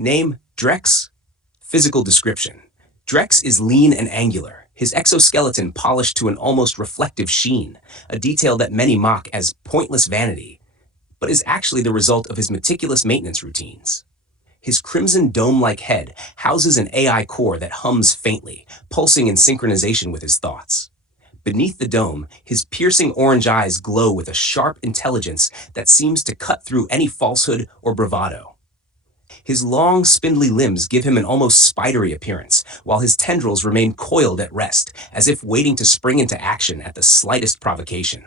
Name, Drexx. Physical description. Drexx is lean and angular, his exoskeleton polished to an almost reflective sheen, a detail that many mock as pointless vanity, but is actually the result of his meticulous maintenance routines. His crimson dome-like head houses an AI core that hums faintly, pulsing in synchronization with his thoughts. Beneath the dome, his piercing orange eyes glow with a sharp intelligence that seems to cut through any falsehood or bravado. His long, spindly limbs give him an almost spidery appearance, while his tendrils remain coiled at rest, as if waiting to spring into action at the slightest provocation.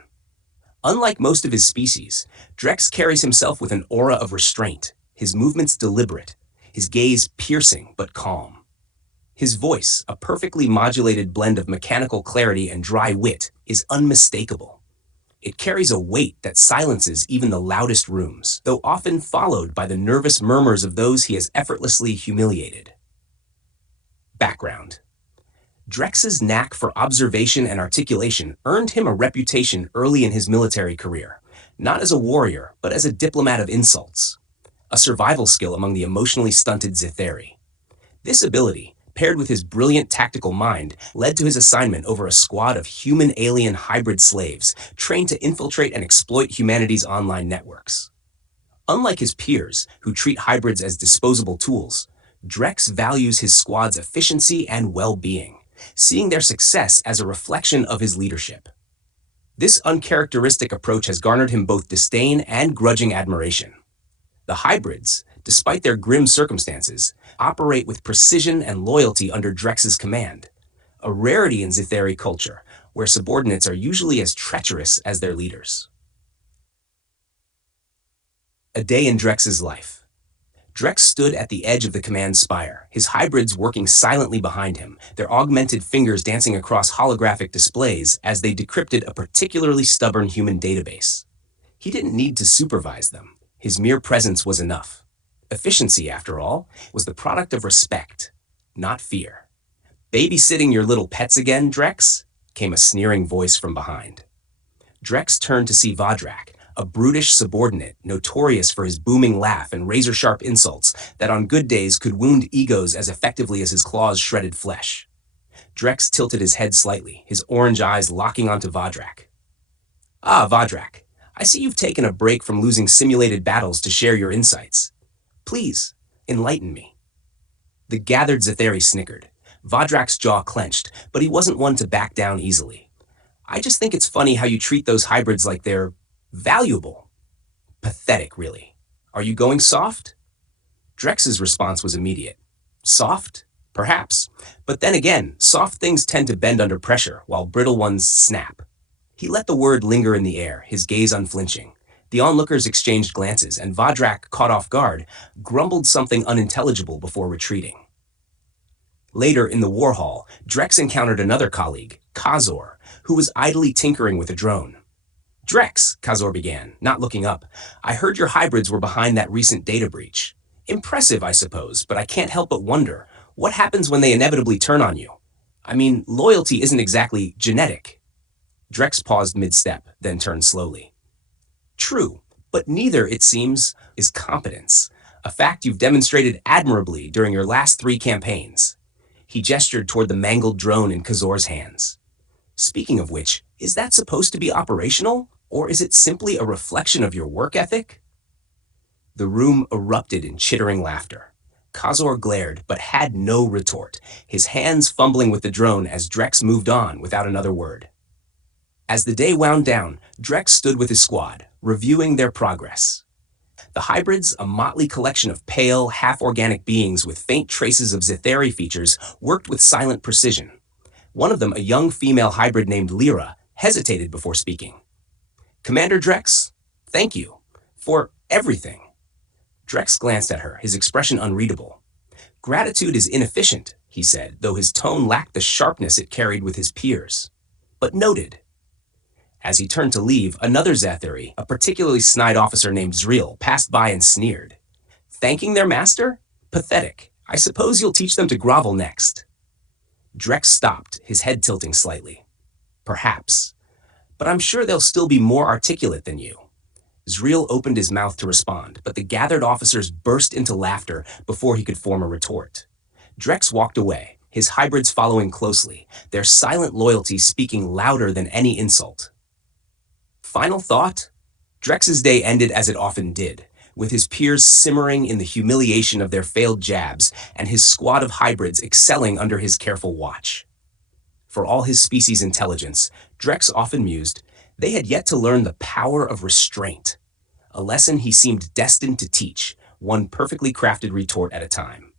Unlike most of his species, Drexx carries himself with an aura of restraint, his movements deliberate, his gaze piercing but calm. His voice, a perfectly modulated blend of mechanical clarity and dry wit, is unmistakable. It carries a weight that silences even the loudest rooms, though often followed by the nervous murmurs of those he has effortlessly humiliated. Background. Drex's knack for observation and articulation earned him a reputation early in his military career, not as a warrior, but as a diplomat of insults, a survival skill among the emotionally stunted Zitheri. This ability, paired with his brilliant tactical mind, led to his assignment over a squad of human-alien hybrid slaves trained to infiltrate and exploit humanity's online networks. Unlike his peers, who treat hybrids as disposable tools, Drexx values his squad's efficiency and well-being, seeing their success as a reflection of his leadership. This uncharacteristic approach has garnered him both disdain and grudging admiration. The hybrids, despite their grim circumstances, operate with precision and loyalty under Drex's command, a rarity in Zitheri culture, where subordinates are usually as treacherous as their leaders. A day in Drex's life. Drexx stood at the edge of the command spire, his hybrids working silently behind him, their augmented fingers dancing across holographic displays as they decrypted a particularly stubborn human database. He didn't need to supervise them. His mere presence was enough. Efficiency, after all, was the product of respect, not fear. "Babysitting your little pets again, Drexx?" came a sneering voice from behind. Drexx turned to see Vadrak, a brutish subordinate notorious for his booming laugh and razor-sharp insults that on good days could wound egos as effectively as his claws shredded flesh. Drexx tilted his head slightly, his orange eyes locking onto Vadrak. "Ah, Vadrak, I see you've taken a break from losing simulated battles to share your insights. Please, enlighten me." The gathered Zitheri snickered. Vadrak's jaw clenched, but he wasn't one to back down easily. "I just think it's funny how you treat those hybrids like they're valuable. Pathetic, really. Are you going soft?" Drex's response was immediate. "Soft? Perhaps. But then again, soft things tend to bend under pressure, while brittle ones snap." He let the word linger in the air, his gaze unflinching. The onlookers exchanged glances, and Vadrak, caught off guard, grumbled something unintelligible before retreating. Later, in the war hall, Drexx encountered another colleague, Kazor, who was idly tinkering with a drone. "Drexx," Kazor began, not looking up, "I heard your hybrids were behind that recent data breach. Impressive, I suppose, but I can't help but wonder, what happens when they inevitably turn on you? I mean, loyalty isn't exactly genetic." Drexx paused mid-step, then turned slowly. "True, but neither, it seems, is competence, a fact you've demonstrated admirably during your last 3 campaigns." He gestured toward the mangled drone in Kazor's hands. "Speaking of which, is that supposed to be operational, or is it simply a reflection of your work ethic?" The room erupted in chittering laughter. Kazor glared, but had no retort, his hands fumbling with the drone as Drexx moved on without another word. As the day wound down, Drexx stood with his squad, reviewing their progress. The hybrids, a motley collection of pale, half-organic beings with faint traces of Zitheri features, worked with silent precision. One of them, a young female hybrid named Lyra, hesitated before speaking. "Commander Drexx, thank you. For everything." Drexx glanced at her, his expression unreadable. "Gratitude is inefficient," he said, though his tone lacked the sharpness it carried with his peers. "But noted." As he turned to leave, another Zitheri, a particularly snide officer named Zriel, passed by and sneered. "Thanking their master? Pathetic. I suppose you'll teach them to grovel next." Drexx stopped, his head tilting slightly. "Perhaps. But I'm sure they'll still be more articulate than you." Zriel opened his mouth to respond, but the gathered officers burst into laughter before he could form a retort. Drexx walked away, his hybrids following closely, their silent loyalty speaking louder than any insult. Final thought? Drex's day ended as it often did, with his peers simmering in the humiliation of their failed jabs and his squad of hybrids excelling under his careful watch. For all his species' intelligence, Drexx often mused, they had yet to learn the power of restraint, a lesson he seemed destined to teach, one perfectly crafted retort at a time.